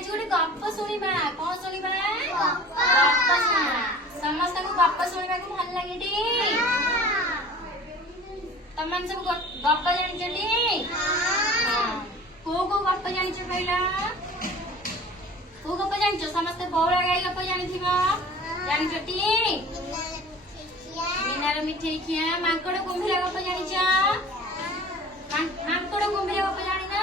आज गोटे गप शुणा कौन शुणा गप शुणा समस्त को गप शुणा को भल लगे टी तुम सब गप जानिछ टी को गप जानिछ कहला को गप जानिछ समस्त बौला गाई गप जानिथिबो जानिछ टी बिनार मिठाई खिया मांकड़ कुंभिला गप जानिछ मांकड़ कुंभिला गप जानि ना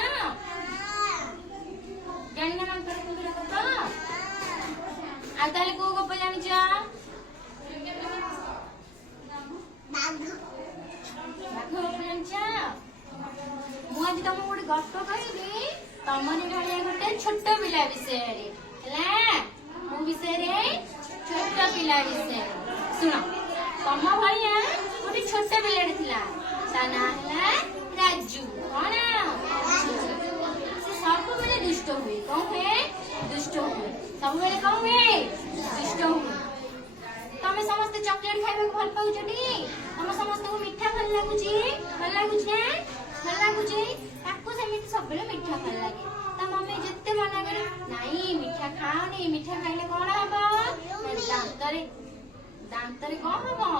जानि ना मांकड़ कुंभिला गप आ ताले को गप जानिछ मु आज तुम गोटे गप कहबी तमरी भाई गोटे छोट पिला विषय मो विषय छोट पिला विषय सुन तम भाई गोटे छोट पिलाटे थिला ता ना हला राजू कौन से सब बेले दुष्ट हुए कौन हुए दुष्ट हुए सब बेले कौन हुए दुष्ट हुए तमे समस्त चॉकलेट खाइबा को भल पाउछ टी तमे समस्त को मीठा भल लागुची ना भल लागुची ताको सेमिति सब बेले मीठा भल लागे ता मम्मी जत्ते मना करे नाही मीठा खाओनी मीठा खाइले कोन हबो दांतरे कोन हबो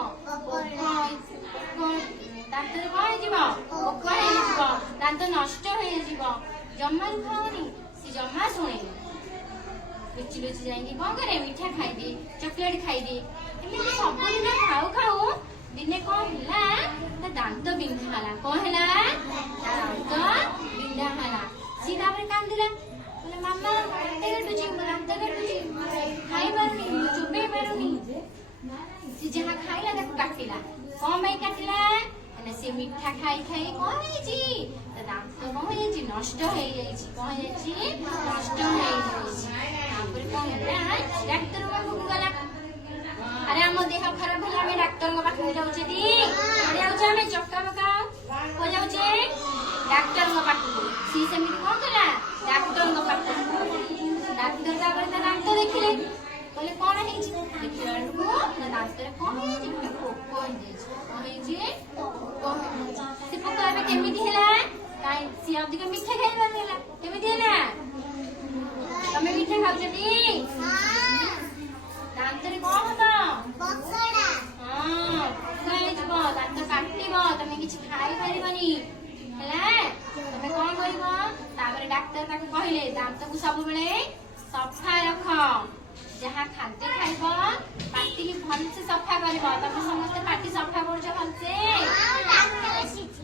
दांतरे कोन जीवो ओको हे जीवो दांत नष्ट हो जीवो जम्मा खाओनी सी जम्मा सुने लुचि लुचि जाएंगे कौन करे मीठा खाई दे चॉकलेट खाई दे एमती सब दिन खाऊ खाऊ दिने कौन है दांत बिंधा हला कौन है दांत बिंधा हला सीधा पर काम दिला बोले मामा दांत कटुची खाई पारुनी चुबे पारुनी सी जहाँ खाइला ताको काटिला कौन भाई काटिला से मीठा खाई खाई कौन है दांत कौन है नष्ट हो कौन है नष्ट हो डाक्टर पाखक गला अरे आम देह खराब है आम डाक्तर पाखक जाऊे चक्का पका को जाऊे डाक्तर पाखक सी सेमती कौन कला डाक्तर पाखक डाक्तर दांत देखिले कहले कौन है देखिला दांत कौन है से पोक एबे केमिति हैला काई सी अधिक मीठा खाइबा हैला केमिति हैला तमे मीठा खाउछटी दांत रे कोन हबो बकड़ा हां खाइ जबो दांत काटिबो तमे किछ खाइ परिबनी हैला तमे कोन करिबो तापर डाक्टर ताको कहिले दांत को सब बेले सफा रख जहाँ खाद्य खाइब पाटी की भल से सफा कर समस्त पाटी सफा कर भल से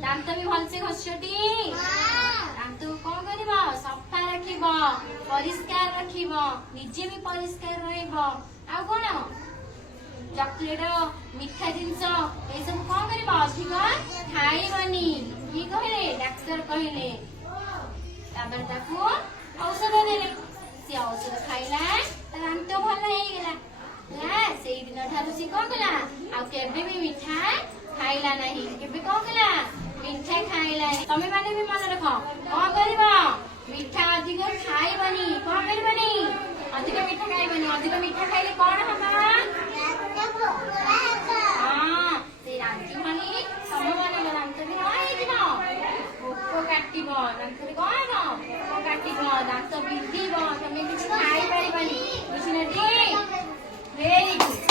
दांत भी भल से घसटी दांत को कौन कर सफा रख परिष्कार रख निजे भी परिष्कार रहा कौन चॉकलेट मीठा जिनस ये सब कौन कर अधिक खाइबनी किए कहले डाक्तर कहले औषध देले सी औषध खाइला दांत भल होगला से दिन ठार सी कौन कला आबे भी मीठा खाइला नहीं केबे कौन कला मीठा खाइला तमे माने भी मन रख कौन करबा मीठा अधिक खाइबनी कौन करबनी अधिक मीठा खाइबनी अधिक मीठा खाइले कौन हबा हां से रांची माने तम माने दांत भी होई जिवो को काटिबो दांत रे कौन हबो को काटिबो दांत बिंधिबो तमे किछ खाइ परिबनी बुझिना दी वेरी गुड